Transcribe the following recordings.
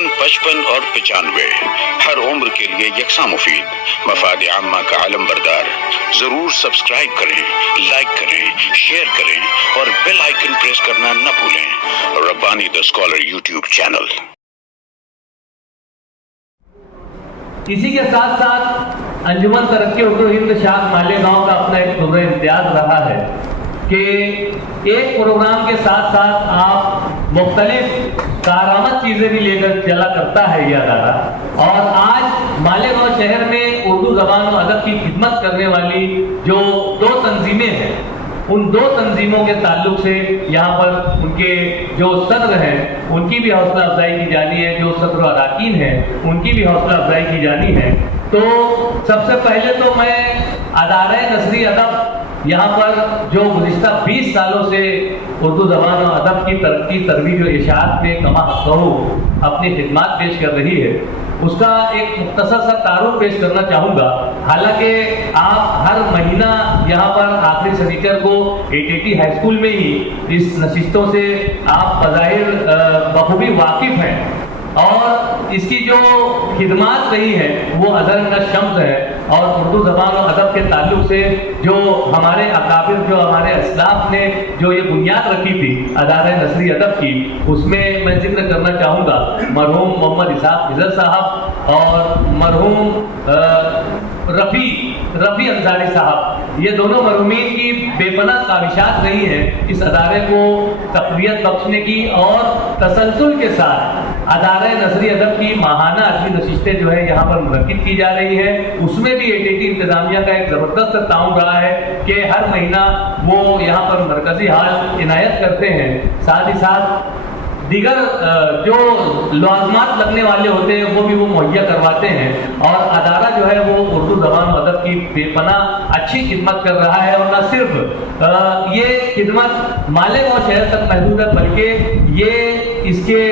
53, 55 और 95 हर उम्र के लिए यकसा मुफीद, मफाद आम्मा का आलम बरदार। जरूर सब्सक्राइब करें, लाइक करें, शेयर करें और बेल आइकन प्रेस करना न भूलें। Rabbani the scholar YouTube channel. इसी के साथ साथ अंजुमन तरक्की उर्दू हिंद शाख मालेगांव का अपना एक शुभ इम्तियाज रहा है कि एक प्रोग्राम के साथ साथ आप मुख्तलिफ कारआमद चीज़ें भी लेकर चला करता है ये अदारा। और आज मालेगांव शहर में उर्दू ज़बान और अदब की खिदमत करने वाली जो 2 तंजीमें हैं, उन 2 तंजीमों के ताल्लुक से यहाँ पर उनके जो सदर हैं उनकी भी हौसला अफजाई की जानी है, जो सदर अरकान हैं उनकी भी हौसला अफजाई की जानी है। तो सबसे पहले तो मैं अदारा नसरी अदब यहाँ पर जो गुज़िश्ता 20 सालों से उर्दू ज़बान और अदब की तरक्की तरवीज और इशाअत में कमा अपनी खिदमत पेश कर रही है, उसका एक मुख्तसर सा तारुफ पेश करना चाहूँगा। हालांकि आप हर महीना यहाँ पर आखिरी शनिचर को ATT हाई स्कूल में ही इस नशिस्तों से आप बज़ाहिर बखूबी वाकिफ़ हैं और इसकी जो खिदमत रही है वो अज़हर शम्स है। और उर्दू ज़बान और अदब के ताल्लुक से जो हमारे अकाबिर, जो हमारे असलाफ ने जो ये बुनियाद रखी थी अदारा नसरी अदब की, उसमें मैं जिक्र करना चाहूँगा मरहूम मोहम्मद इसहाक़ हिज़र साहब और मरहूम रफ़ी अंसारी साहब। ये दोनों मरहूमीन की बेपनाह काविशात रही हैं इस अदारे को तक़वियत बख्शने की, और तसलसल के साथ अदारा नसरी अदब की माहाना अदबी नशिस्तें जो है यहाँ पर मुनक्किद की जा रही हैं। उसमें भी ATT इंतज़ामिया का एक ज़बरदस्त ताउन रहा है कि हर महीना वो यहाँ पर मरकज़ी हाल इनायत करते हैं। साथ ही साथ दीगर जो लाज़मात लगने वाले होते हैं वो भी वो मुहैया करवाते हैं। और अदारा जो है वो उर्दू ज़बान और अदब की बेपनाह अच्छी खिदमत कर रहा है। और न सिर्फ ये खिदमत मालेगांव शहर तक महदूद है, बल्कि ये इसके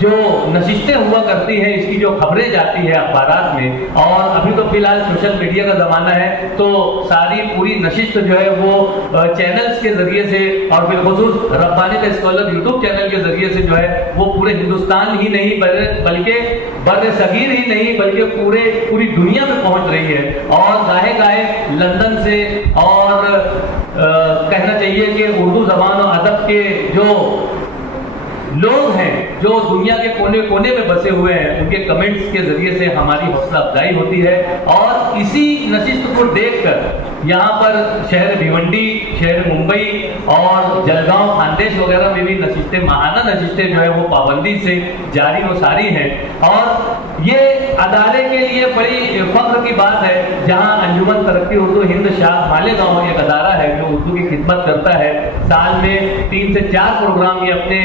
जो नशिस्तें हुआ करती हैं, इसकी जो खबरें जाती है अखबारात में, और अभी तो फिलहाल सोशल मीडिया का ज़माना है तो सारी पूरी नशिस्त जो है वो चैनल्स के ज़रिए से और बिलखुसूस Rabbani the scholar YouTube channel के ज़रिए से जो है वो पूरे हिंदुस्तान ही नहीं बल्कि बर्र सगीर ही नहीं बल्कि पूरी दुनिया में पहुंच रही है। और गाहे गाहे लंदन से और कहना चाहिए कि उर्दू ज़बान और अदब के जो लोग हैं जो दुनिया के कोने कोने में बसे हुए हैं, उनके कमेंट्स के जरिए से हमारी हौसला अफजाई होती है। और इसी नशिस्त को देखकर यहाँ पर शहर भिवंडी, शहर मुंबई और जलगांव, खानदेश वगैरह में भी नशिस्तें, माहाना नशिस्तें जो है वो पाबंदी से जारी व सारी हैं। और ये अदारे के लिए बड़ी फख्र की बात है जहाँ अंजुमन तरक्की उर्दू हिंद शाख मालेगांव एक अदारा है जो उर्दू की खिदमत करता है। साल में 3 से 4 प्रोग्राम ये अपने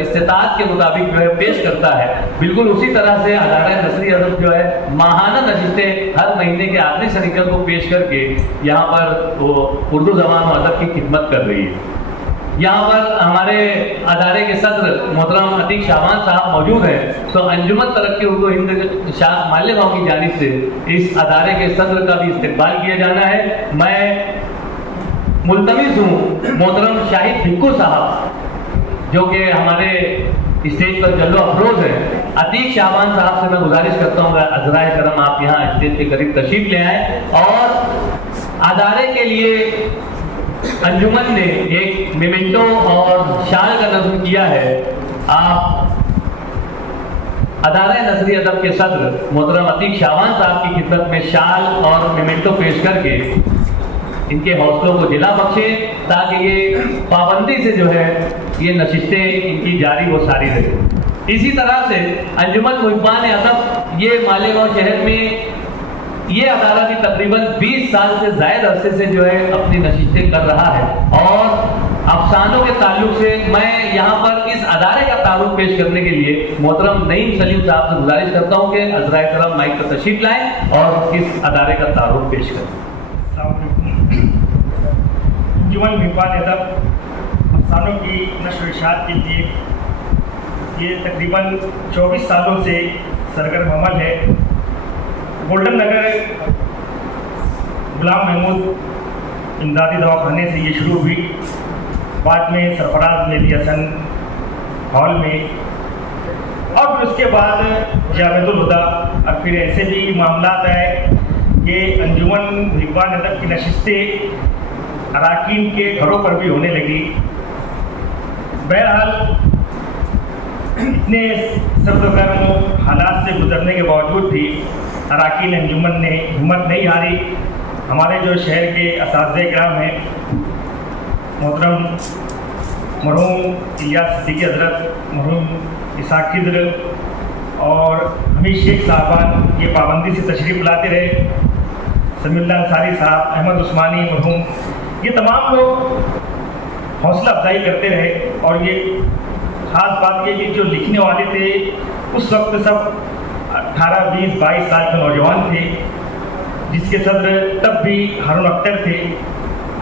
इस्तिताअत के मुताबिक जो है पेश करता है। बिल्कुल उसी तरह से अदारा नसरी अदब जो है माहाना नशिस्तें हर महीने के आखिरी शनिचर को पेश करके यहाँ पर वो उर्दू ज़बान और अदब की खिदमत कर रही है। यहाँ पर हमारे अदारे के सदर मोहतरम अतीक शाबान साहब मौजूद हैं, तो अंजुमन तरक्की उर्दू हिंद शाख मालेगांव की जानिब से इस अदारे के सदर का भी इस्तकबाल किया जाना है। मैं मुल्तमिस हूँ मोहतरम शाहिद भिक्कू साहब जो कि हमारे स्टेज पर जल्लो अफरोज है, अतीक शाबान साहब से मैं गुजारिश करता हूँ अज़राए करम आप यहाँ स्टेज के करीब तशरीफ ले आए। और अदारे के लिए अंजुमन ने एक मेमेंटो और शाल का नज़्म किया है। आप अदारा नसरी अदब के सदर मोहतरम अतीक शाबान साहब की खिदमत में शाल और मेमेंटो पेश करके इनके हौसलों को जिला बख्शें ताकि ये पाबंदी से जो है ये नशिस्तें इनकी जारी वो सारी रहे। इसी तरह से अंजुमन मुहिब्बान अदब ये मालेगांव शहर में ये अदारा भी तकरीबन 20 साल से ज़ायद अरसे से जो है अपनी नशिस्तें कर रहा है। और अफसानों के ताल्लुक से मैं यहाँ पर इस अदारे का तारुफ पेश करने के लिए मोहतरम नईम सलीम साहब से गुजारिश करता हूँ कि अज़राए करम माइक पर तशरीफ लाएँ और इस अदारे का तारुफ पेश करें। अंजुमन मुहिब्बान अदब अफसानों की नश्र इशाअत के लिए ये तकरीबन 24 सालों से सरगर्म अमल है। गोल्डन नगर गुलाम महमूद इमदादी दवाखाने से ये शुरू हुई, बाद में सरफराज मेहदी हसन हॉल में, اور پھر اس کے بعد جامعۃ الہدیٰ، اور پھر ایسے بھی معاملات آئے کہ انجمن محبان ادب کی نشستیں اراکین کے گھروں پر بھی ہونے لگی۔ بہرحال اتنے سرد و گرم حالات سے گزرنے کے باوجود بھی اراکین انجمن نے ہمت نہیں ہاری۔ ہمارے جو شہر کے اساتذہ کرام ہیں، محترم مرحوم الیاس صدیقی حضرت، مرحوم اسحاق خضر اور حمید شیخ صاحبان یہ پابندی سے تشریف لاتے رہے، سمیع اللہ انصاری صاحب، احمد عثمانی مرحوم، یہ تمام لوگ حوصلہ افزائی کرتے رہے۔ اور یہ خاص بات یہ کہ جو لکھنے والے تھے اس وقت سب 18، 20، 22 سال کے نوجوان تھے، جس کے صدر تب بھی ہارون اختر تھے،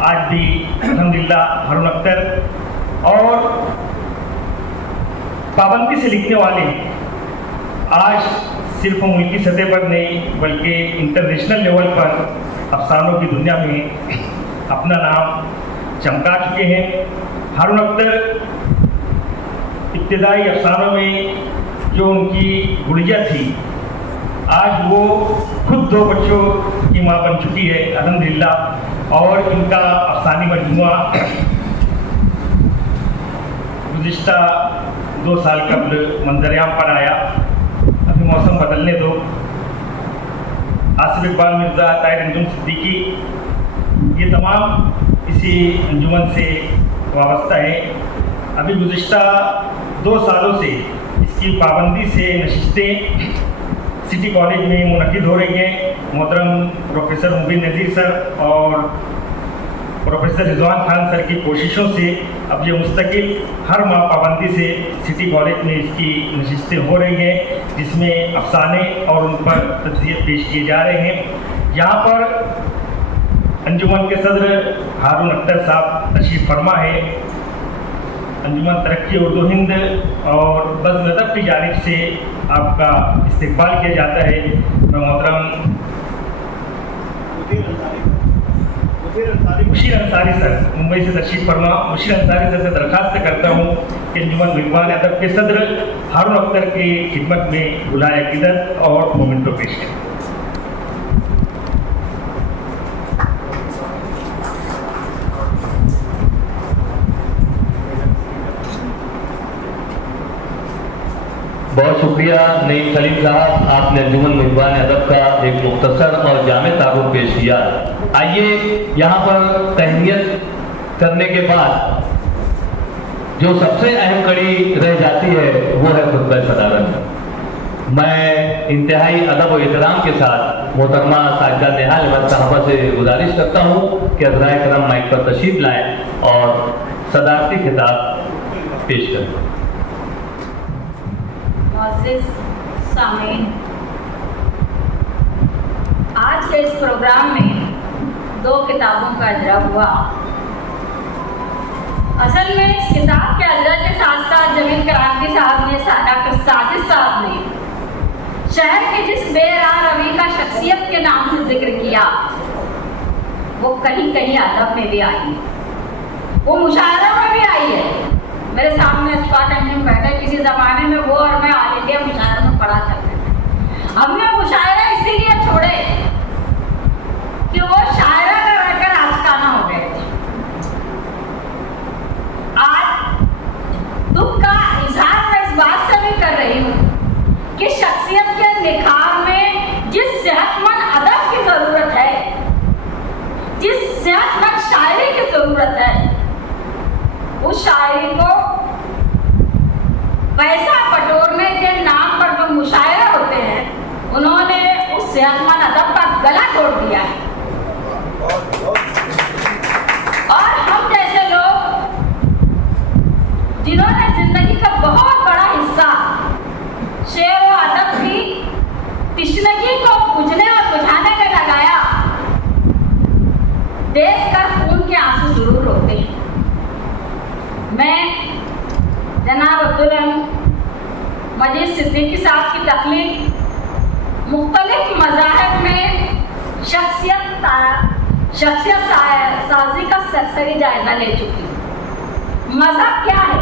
آج بھی الحمدللہ ہارون اختر، اور پابندی سے لکھنے والے آج صرف ملکی سطح پر نہیں بلکہ انٹرنیشنل لیول پر افسانوں کی دنیا میں اپنا نام چمکا چکے ہیں۔ ہارون اختر ابتدائی افسانوں میں جو ان کی گڑیا تھی، آج وہ خود 2 بچوں کی ماں بن چکی ہے الحمدللہ، اور ان کا افسانی مجموعہ گزشتہ 2 سال قبل منظر عام پر آیا۔ ابھی موسم بدلنے دو۔ آصف اقبال مرزا، طاہر انجم صدیقی، یہ تمام اسی انجمن سے وابستہ ہیں۔ ابھی گزشتہ 2 سالوں سے اس کی پابندی سے نشستیں سٹی کالج میں منعقد ہو رہی ہیں۔ محترم پروفیسر مبین نذیر سر اور پروفیسر رضوان خان سر کی کوششوں سے اب یہ مستقل ہر ماہ پابندی سے سٹی کالج میں اس کی نشستیں ہو رہی ہیں، جس میں افسانے اور ان پر تجزیے پیش کیے جا رہے ہیں۔ یہاں پر انجمن کے صدر ہارون اختر صاحب تشریف فرما ہے۔ انجمن ترقی اردو ہند اور بزم ادب کی جانب سے آپ کا استقبال کیا جاتا ہے۔ میں محترم مشیر انصاری سر ممبئی سے تشریف فرما، مشیر انصاری سر سے درخواست کرتا ہوں کہ انجمن محبان ادب کے صدر ہارون اختر کی خدمت میں بلائے عقیدت اور مومنٹو پیش کریں۔ بہت شکریہ نعیم سلیم صاحب، آپ نے انجمن محبان ادب کا ایک مختصر اور جامع تعارف پیش کیا۔ آئیے یہاں پر تہنیت کرنے کے بعد جو سب سے اہم کڑی رہ جاتی ہے وہ ہے خطبہ صدارت۔ میں انتہائی ادب و احترام کے ساتھ محترمہ ساجدہ نہال احمد صاحبہ سے گزارش کرتا ہوں کہ حضرائے کرام مائک پر تشریف لائیں اور صدارتی خطاب پیش کریں۔ معزز سامعین، آج کے اس پروگرام میں 2 کتابوں کا اجرا ہوا۔ اصل میں اس کتاب کے اجرا کے ساتھ ساتھ جمیل کرامتی صاحب نے، ڈاکٹر ساجد صاحب نے شہر کے جس بے راہ روی کا شخصیت کے نام سے ذکر کیا، وہ کہیں کہیں ادب میں بھی آئی ہے، وہ مشاعرہ میں بھی آئی ہے۔ میرے سامنے اشفاق انجم بیٹھے، کسی زمانے میں وہ اور میں آل انڈیا مشاعرہ میں پڑھا کرتے تھے۔ ہم نے مشاعرہ اسی لیے چھوڑے کہ وہ شاعرہ کا رہ کر آشکانہ ہو گئے تھے۔ آج دکھ کا اظہار میں اس بات سے بھی کر رہی ہوں کہ شخصیت کے نکھار میں جس صحت مند ادب کی ضرورت ہے، جس صحت مند شاعری کی ضرورت ہے، اس شاعری کو پیسہ بٹورنے کے نام پر جو مشاعرے ہوتے ہیں، انہوں نے اس صحت مند ادب کا گلا توڑ دیا ہے۔ اور ہم جیسے لوگ جنہوں نے زندگی کا بہت بڑا حصہ شعر و ادب کی تشنگی کو بجھنے اور بجھانے میں لگایا، دیکھ کر خون کے آنسو ضرور روتے ہیں۔ میں جناب عبدالعلیم مجید صدیقی صاحب کی تخلیق مختلف مذاہب میں شخصیت سازی کا سرسری جائزہ لے چکی ہوں۔ مذہب کیا ہے؟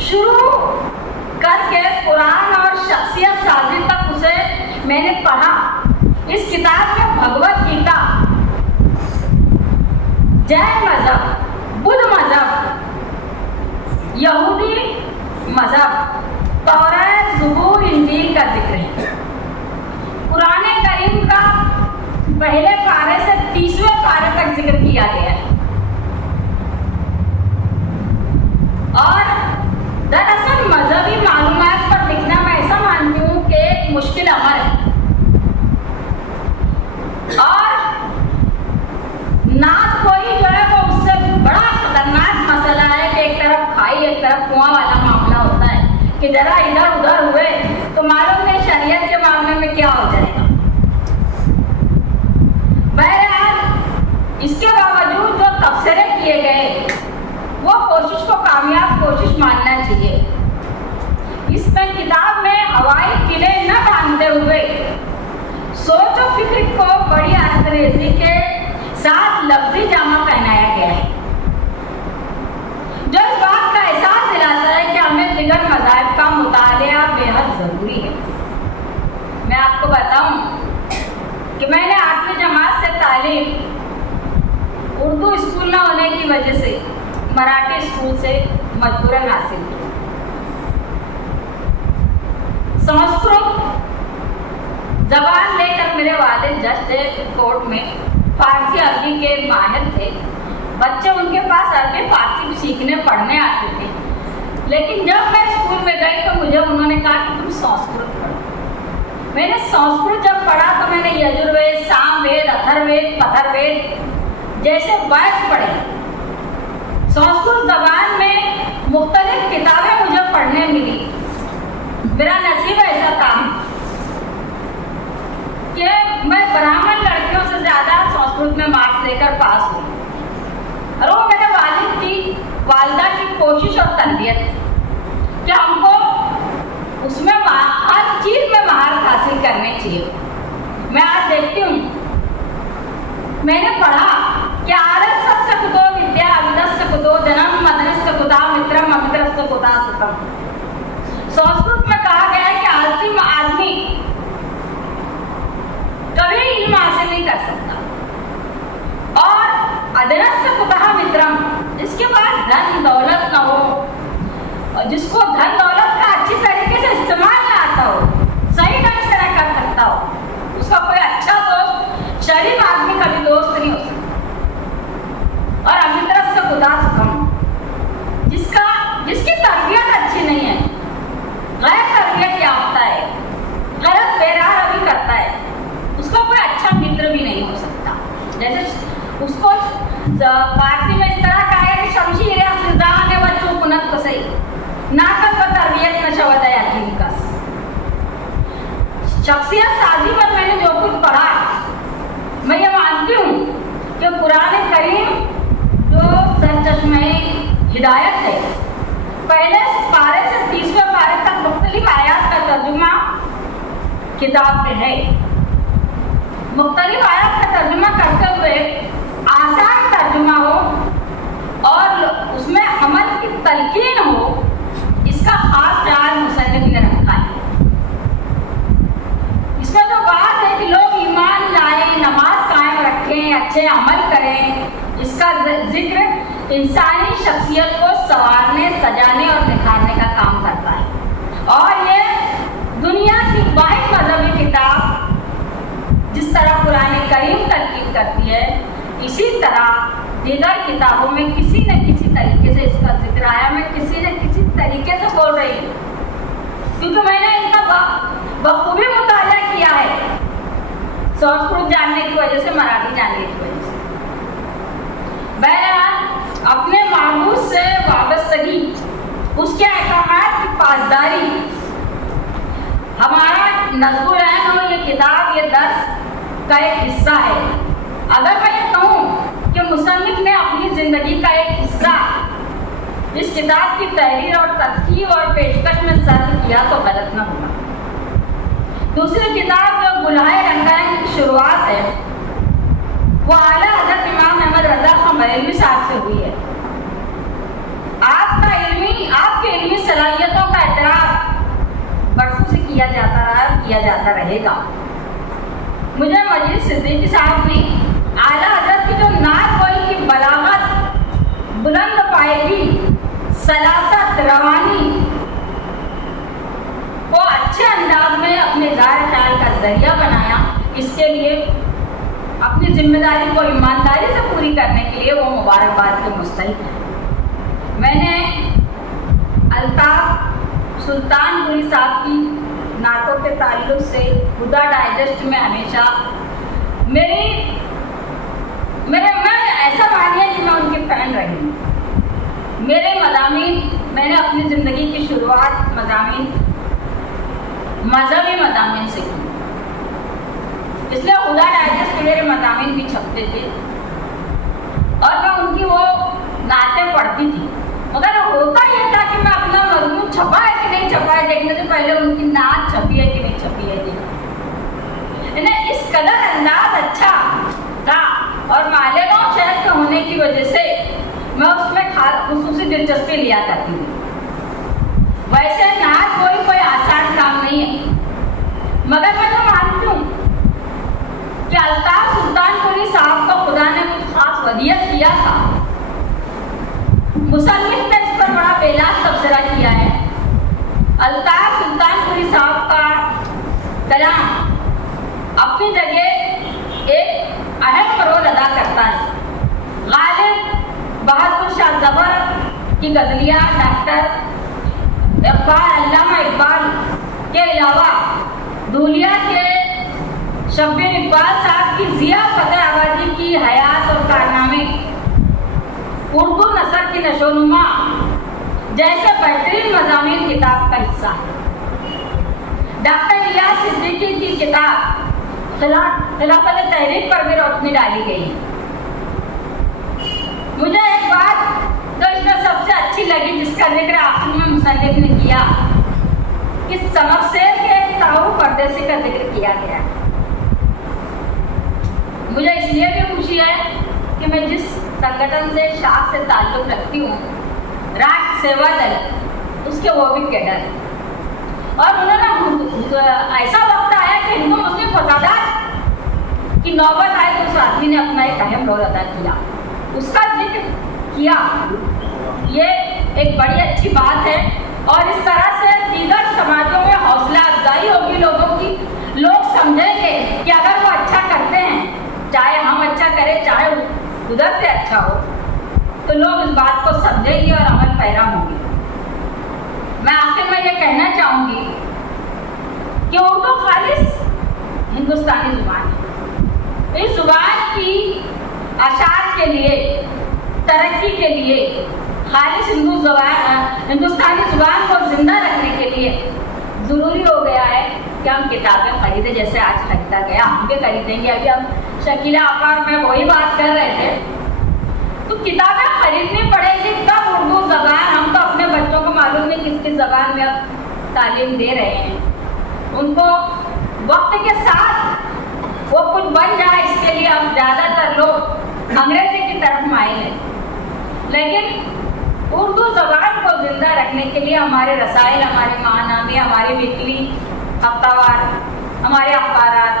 شروع کر کے قرآن اور شخصیت سازی تک اسے میں نے پڑھا۔ اس کتاب میں بھگوت گیتا، جین مذہب، بدھ مذہب، یہودی مذہب، تورات، زبور، انجیل کا ذکر ہے۔ قرآن کریم کا پہلے پارے سے 30ویں پارے تک ذکر کیا گیا ہے، اور دراصل مذہبی معلومات پر لکھنا میں ایسا مانتی ہوں کہ ایک مشکل عمل ہے، اور نہ کوئی جو ہے وہ اس سے بڑا خطرناک مسئلہ ہے کہ ایک طرف کھائی ایک طرف کنواں والا معاملہ ہوتا ہے کہ ذرا ادھر ادھر ہوئے تو معلوم نہیں شریعت کے معاملے میں کیا ہو جائے گا۔ بہرحال اس کے باوجود جو تبصرے کیے گئے وہ کوشش کو کامیاب کوشش ماننا چاہیے۔ اس میں کتاب میں ہوائی قلعے نہ باندھتے ہوئے سوچ و فکر کو بڑی انگریزی کے ساتھ لفظی جامہ پہنایا گیا ہے، جو اس بات کا احساس دلاتا ہے کہ ہمیں دیگر مذاہب کا مطالعہ بے حد ضروری ہے۔ میں آپ کو بتاؤں کہ میں نے 8ویں جماعت سے تعلیم اردو اسکول نہ ہونے کی وجہ سے مراٹھی اسکول سے مجبوراً حاصل کی۔ سنسکرت زبان لے کر میرے والد جج تھے کورٹ میں، فارسی عربی کے ماہر تھے، بچے ان کے پاس عربی فارسی سیکھنے پڑھنے آتے تھے، لیکن جب میں اسکول میں گئی تو مجھے انہوں نے کہا کہ تم سنسکرت پڑھو۔ میں نے سنسکرت جب پڑھا تو میں نے یجروید، سام وید، اتھر وید، پتھر وید جیسے وید پڑھے۔ سنسکرت زبان میں مختلف کتابیں مجھے پڑھنے ملی۔ میرا نصیب ایسا تھا کہ میں برہمن لڑکیوں سے زیادہ سنسکرت میں مارکس لے کر پاس ہوئی، اور وہ میرے والد کی والدہ کی کوشش اور تربیت کہ ہم کو اس میں ہر چیز میں مہارت حاصل کرنی چاہیے۔ میں آج دیکھتی ہوں، میں نے پڑھا کہ آرس کتو ودیا اودس کتو جنم مدرس کتا مترم امترس کتا ستم۔ سنسکرت میں کہا گیا ہے کہ آلسی آدمی کبھی علم حاصل نہیں کر سکتا، اور ادرس کتا مترم، جس کے پاس دھن دولت نہ ہو اور جس کو دھن دولت کا اچھی طریقے سے استعمال نہ آتا ہو، صحیح ڈھنگ سے نہ کر سکتا ہو، اس کا کوئی اچھا دوست، شریف آدمی کبھی دوست نہیں ہو سکتا۔ اور امترس کتا ستم، جس کی تربیت اچھی نہیں ہے، غیر تربیت یافتہ ہے، غلط بیراہ روی کرتا ہے، اس کو کوئی اچھا متر بھی نہیں ہو سکتا۔ جیسے اس کو فارسی میں اس طرح کہا ہے کہ شمشیر افزان بچوں کنت کو صحیح ناقد و تربیت میں شود یقین کس۔ شخصیت سازی پر میں نے جو کچھ پڑھا، میں یہ مانتی ہوں کہ قرآن کریم جو سرچشمہ ہدایت ہے، پہلے پارے سے 30ویں پارے تک مختلف آیات کا ترجمہ کتاب میں ہے۔ مختلف آیات کا ترجمہ کرتے ہوئے آسان ترجمہ ہو اور اس میں عمل کی تلقین ہو، اس کا خاص خیال مصنف نے رکھا ہے۔ اس میں جو بات ہے کہ لوگ ایمان لائیں، نماز قائم رکھیں، اچھے عمل کریں، اس کا ذکر انسانی شخصیت کو سنوارنے، سجانے اور نکھارنے کا کام کرتا ہے، اور یہ دنیا کی واحد مذہبی کتاب جس طرح قرآن کریم تلقین کرتی ہے، اسی طرح دیگر کتابوں میں کسی نہ کسی طریقے سے اس کا ذکر آیا۔ میں کسی نہ کسی طریقے سے بول رہی ہوں کیونکہ میں نے ان کا بخوبی مطالعہ کیا ہے، سنسکرت جاننے کی وجہ سے، مراٹھی جاننے کی وجہ سے۔ بہرحال اپنے معبود سے وابستگی، اس کے احکامات کی پاسداری ہمارا نظم العین اور یہ کتاب، یہ درس کا ایک حصہ ہے۔ اگر میں یہ کہوں کہ مصنف نے اپنی زندگی کا ایک حصہ اس کتاب کی تحریر اور ترتیب اور پیشکش میں صرف کیا تو غلط نہ ہوگا۔ دوسری کتاب جو گلہائے رنگائن کی شروعات ہے، وہ اعلیٰ حضرت امام احمد رضا خان بریلوی صاحب سے ہوئی ہے۔ آپ کی علمی صلاحیتوں کا اعتراف किया जाता रहा और किया जाता रहेगा। मुझे मजीद सिद्दीकी साहब ने आला हजरत की जो नात गोई की बलागत, बुलंद पायगी, सलासत, रवानी को अच्छे अंदाज में अपने ज़ाहिर ख्याल का जरिया बनाया। इसके लिए अपनी जिम्मेदारी को ईमानदारी से पूरी करने के लिए वो मुबारकबाद के मुस्तहिक हैं। मैंने अल्ताफ सुल्तानपुरी साहब की नातों के ताल्लुक से हुदा डाइजेस्ट में हमेशा मैं ऐसा मानिए कि मैं उनकी फ़ैन रही हूँ। मेरे मज़ामीन, मैंने अपनी ज़िंदगी की शुरुआत मज़हबी मज़ामीन से की, इसलिए हुदा डाइजेस्ट में मेरे मज़ामीन भी छपते थे और मैं उनकी वो नातें पढ़ती थी। मगर होता ये था कि मैं अपना मजमून छपा है कि नहीं छपा है देखने से पहले उनकी नात छपी है कि नहीं छपी है देखा। इस कदर अंदाज अच्छा था और मालेगांव शहर के होने की वजह से मैं उसमें खुसूसी दिलचस्पी लिया करती थी। वैसे नात कोई आसान काम नहीं है, मगर मैं तो मानती हूँ कि अल्ताफ सुल्तानपुरी साहब को खुदा ने कुछ खास वदियत किया था। मुसन्निफ ने इस पर बड़ा बेलाग तबसरा किया है। अल्ताफ सुल्तानपुरी साहब का कलाम अपनी जगह एक अहम रोल अदा करता है। गालिब बहादुर शाह ज़फ़र की गज़लिया, डॉक्टर अल्लामा इकबाल के अलावा धूलिया के शब्बीर इकबाल साहब की ज़िया फ़तेह आबादी की हयात और कारनामे, उर्दू नसर की नशोनुमा जैसे बेहतरीन मज़ामीन किताब का हिस्सा है। डॉक्टर इलियास सिद्दीकी की किताब खिलाफत तहरीक पर भी रोशनी डाली गई। मुझे एक बात तो इसमें सबसे अच्छी लगी जिसका जिक्र आखिर में मुसन्निफ ने किया कि समकसेर के ताऊ परदेसी का जिक्र किया गया है। मुझे इसलिए भी खुशी है कि मैं जिस संगठन से शाख से ताल्लुक़ रखती हूँ, राष्ट्र सेवा दल, उसके वो भी कैडर है और उन्होंने ऐसा वक्त आया कि हिंदू मुस्लिम फसादात की नौबत आई तो उस आदमी ने अपना एक अहम रोल अदा किया, उसका जिक्र किया। ये एक बड़ी अच्छी बात है और इस तरह से दीगर समाजों में हौसला अफजाई होगी लोगों की। लोग समझेंगे कि अगर वो अच्छा करते हैं, चाहे हम अच्छा करें चाहे उधर से अच्छा हो, तो लोग इस बात को समझेंगे और अमल पैरा होंगे। मैं आखिर में ये कहना चाहूँगी कि उर्दू खालिस हिंदुस्तानी ज़ुबान है। इस ज़ुबान की अशार के लिए, तरक्की के लिए, खालिस हिंदुस्तानी ज़ुबान को ज़िंदा रखने के लिए ज़रूरी हो गया है कि हम किताबें खरीदें, जैसे आज खरीदा गया हम भी खरीदेंगे। अभी हम शकीला आकार में वही बात कर रहे थे, तो किताबें खरीदनी पड़ेगी तब उर्दू ज़बान, हम तो अपने बच्चों को मालूम नहीं किस किस ज़बान में अब तालीम दे रहे हैं, उनको वक्त के साथ वो कुछ बन जाए इसके लिए अब ज़्यादातर लोग अंग्रेजी की तरफ माइल हैं। लेकिन उर्दू ज़बान को ज़िंदा रखने के लिए हमारे रसाइल, हमारे माहनामे, हमारी वीकली, हफ्तावार, हमारे अखबारात,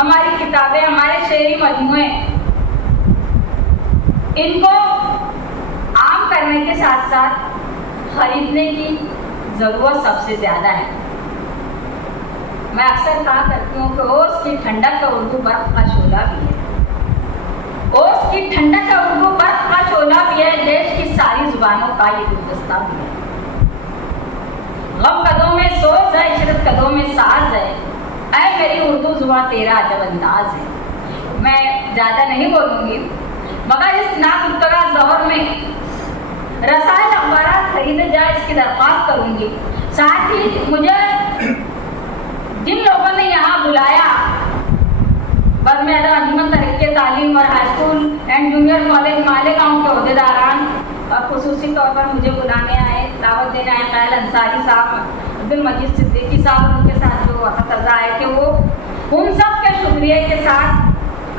हमारी किताबें, हमारे शेरी मजमूए, इनको आम करने के साथ साथ खरीदने की ज़रूरत सबसे ज़्यादा है। मैं अक्सर कहा करती हूँ कि ओस की ठंडक का उर्दू बर्फ का शोला भी है, ओस की ठंडक का उर्दू बर्फ का शोला भी है, देश की सारी जुबानों का ये गुलदस्ता भी है। गम कदों में सोच है, इशरत कदों में साज है, ऐ मेरी उर्दू जुबान तेरा अजब अंदाज है। मैं ज़्यादा नहीं बोलूँगी, मगर इस नागुफ्तगा दौर में रसायन अखबारात खरीदे जाए इसकी दरख्वास्त करूँगी। साथ ही मुझे जिन लोगों ने यहाँ बुलाया, बज़्म अंजुमन तरीक़े तालीम और high school and junior college Malegaon के अहदेदारान और खुसूसी तौर पर मुझे बुलाने आए, दावत देने आए, ख़याल अंसारी साहब, अब्दुल मजीद सिद्दीकी साहब, उनके साथ जो असतज़ा आए थे, वो उन सब के शुक्रिया के साथ,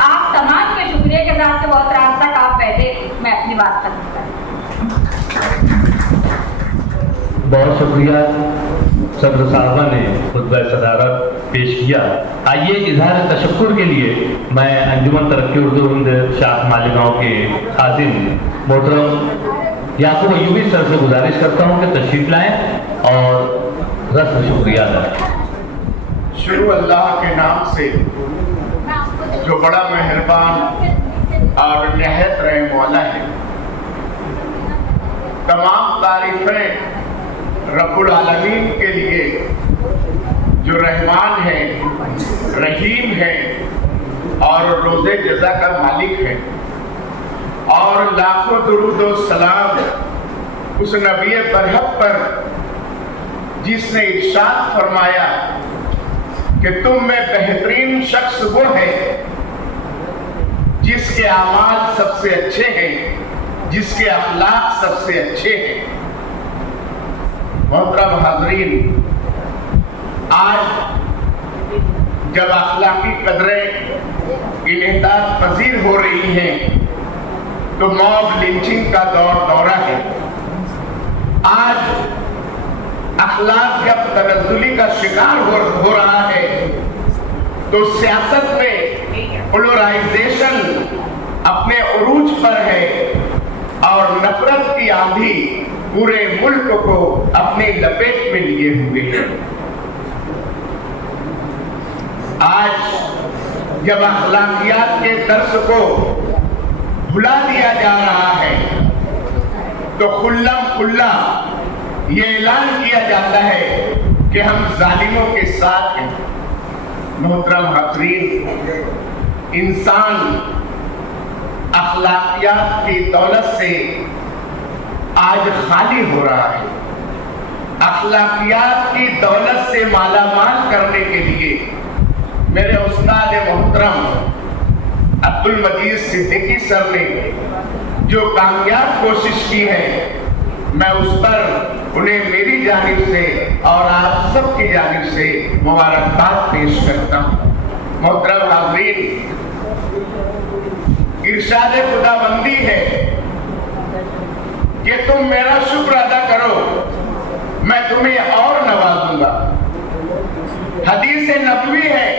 आप तमाम के शुक्रिया के साथ बहुत रात तक आप बैठे, मैं अपनी बात खत्म करूँ। बहुत शुक्रिया सदर साहबा ने खुतबा सदारत पेश किया। आइए इजहार तशक्कुर के लिए मैं अंजुमन तरक्की उर्दू हिंद शाख मालेगांव के खादिम मोहतरम याकूब अयूबी सर से गुजारिश करता हूं कि तशरीफ लाएं और रस्म शुक्रिया अदा करें। शुरू अल्लाह के नाम से जो बड़ा मेहरबान और निहायत रहम वाला है। तमाम तारीफें रब्बुल आलमीन के लिए जो रहमान है, रहीम है और रोज़े जज़ा का मालिक है। और लाखों दुरूद और सलाम उस नबी बरहक पर जिसने इरशाद फरमाया कि तुम में बेहतरीन शख्स वो है जिसके आमाल सबसे अच्छे हैं, जिसके अखलाक सबसे अच्छे हैं। मोहतरम हाज़रीन, आज जब अखलाकी कदरें इन्हिताज पजीर हो रही हैं तो मॉब लिंचिंग का दौरा है। आज अखलाक जब तनज़्ज़ुली का शिकार हो रहा है तो सियासत में पोलराइजेशन अपने उरूज पर है और नफरत की आंधी पूरे मुल्क को अपनी लपेट में लिए हुए हैं। आज जब अखलाकियात के दर्स को भुला दिया जा रहा है तो खुल्लम खुल्ला ये ऐलान किया जाता है कि हम जालिमों के साथ हैं। मोहतरम हाज़रीन, इंसान अखलाकियात की दौलत से आज खाली हो रहा है। अखलाकियात की दौलत से माला माल करने के लिए मेरे उस्ताद मोहतरम अब्दुल मजीद सिद्दीकी सर ने जो कामयाब कोशिश की है, मैं उस पर उन्हें मेरी जानिब से और आप सबकी जानिब से मुबारकबाद पेश करता हूँ। मोहतरम हाज़रीन, इरशाद खुदाबंदी है कि तुम मेरा शुक्र अदा करो, मैं तुम्हें और नवाजूंगा। हदीस नबवी है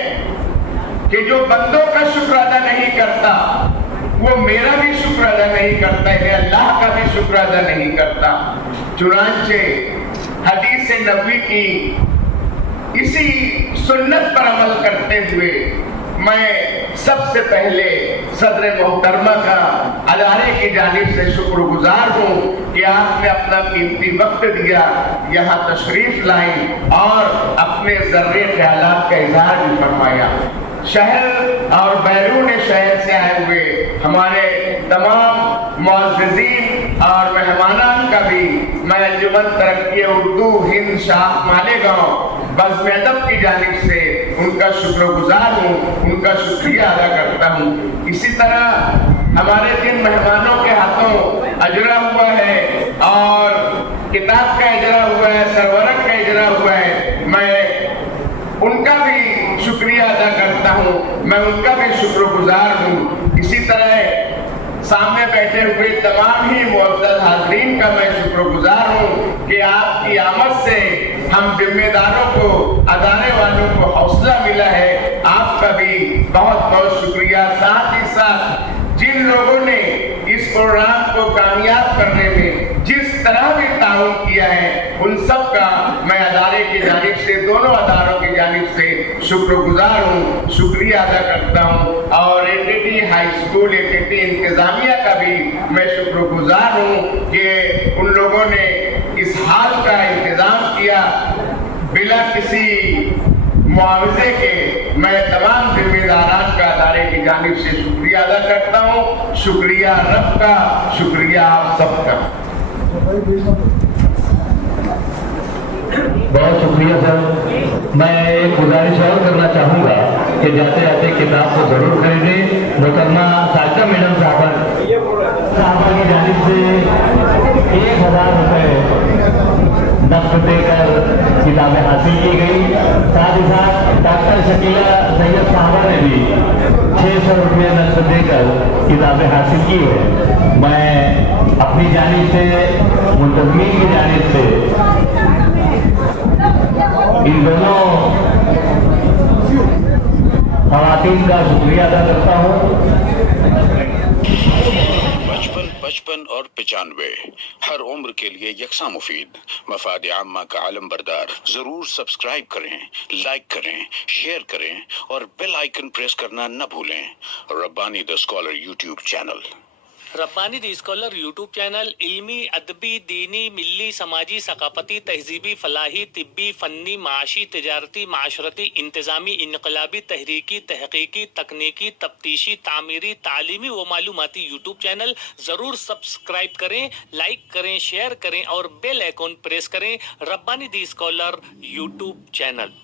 कि जो बंदों का शुक्र अदा नहीं करता वो मेरा भी शुक्र अदा नहीं करता है, अल्लाह का भी शुक्र अदा नहीं करता। चुनांचे हदीस नबवी की इसी सुन्नत पर अमल करते हुए मैं सबसे पहले सदर मोहतरमा का अदारे की जानिब से शुक्रगुजार हूँ कि आपने अपना कीमती वक्त दिया, यहाँ तशरीफ लाई और अपने ज़र्रे ख्यालात का इजहार भी फरमाया। शहर और बैरून शहर से आए हुए हमारे तमाम मुअज़्ज़िज़ीन और मेहमानान का भी मैं अंजुमन तरक्की उर्दू हिंद शाख मालेगांव बज़्म अदब की जानिब से उनका शुक्रगुजार हूँ, उनका शुक्रिया अदा करता हूँ। इसी तरह हमारे जिन मेहमानों के हाथों अजरा हुआ है और किताब का इजरा हुआ है, सरवरक का इजरा हुआ है, मैं उनका भी शुक्रिया अदा करता हूँ, मैं उनका भी शुक्रगुजार हूँ। इसी तरह सामने बैठे हुए तमाम ही मुअज़्ज़ज़ हाज़रीन का मैं शुक्रगुजार हूँ कि आपकी आमद से हम जिम्मेदारों को, अदारे वालों को हौसला मिला है। आपका भी बहुत बहुत शुक्रिया। साथ ही साथ जिन लोगों ने इस प्रोग्राम को कामयाब करने में जिस तरह भी ताउन किया है उन सब का मैं अदारे की जानिब से, दोनों अदारों की जानिब से शुक्रगुजार हूँ, शुक्रिया अदा करता हूँ। और एटीटी हाई स्कूल, एटीटी इंतजामिया का भी मैं शुक्रगुजार हूँ कि उन लोगों ने इस हाल का इंतजाम किया बिला किसी मुआवजे के। मैं तमाम जिम्मेदारान का अदारे की जानिब से शुक्रिया अदा करता हूँ। शुक्रिया रब का, शुक्रिया आप सबका। बहुत शुक्रिया सर। मैं एक गुजारिश और करना चाहूँगा कि जाते जाते किताब को ज़रूर खरीदें। मोहतरमा साजिदा मैडम साहबा की जानिब से 1000 रुपये नक़द देकर किताबें हासिल की गई। साथ ही साथ डॉक्टर शकीला सैयद साहबा ने भी 600 रुपये नक़द देकर किताबें हासिल की है। मैं अपनी जानिब से, मुंतज़मीन की जानिब से इन दोनों खवातीन का शुक्रिया अदा करता हूँ। 55 और 95 हर उम्र के लिए यकसा मुफीद मफाद आम्मा का आलम बरदार। जरूर सब्सक्राइब करें, लाइक करें, शेयर करें और बेल आइकन प्रेस करना न भूलें। Rabbani the scholar YouTube channel. Rabbani the scholar YouTube channel इल्मी, अदबी, दीनी, मिली, समाजी, सकाफती, तहजीबी, फलाही, तिब्बी, फ़न्नी, माशी, तिजारती, माशरती, इंतज़ामी, इनकलाबी, तहरीकी, तहकीकी, तकनीकी, तफ्तीशी, तामीरी, तालीमी व मालूमाती यूट्यूब चैनल। ज़रूर सब्सक्राइब करें, लाइक करें, शेयर करें और बेल आइकन प्रेस करें। Rabbani the scholar YouTube channel.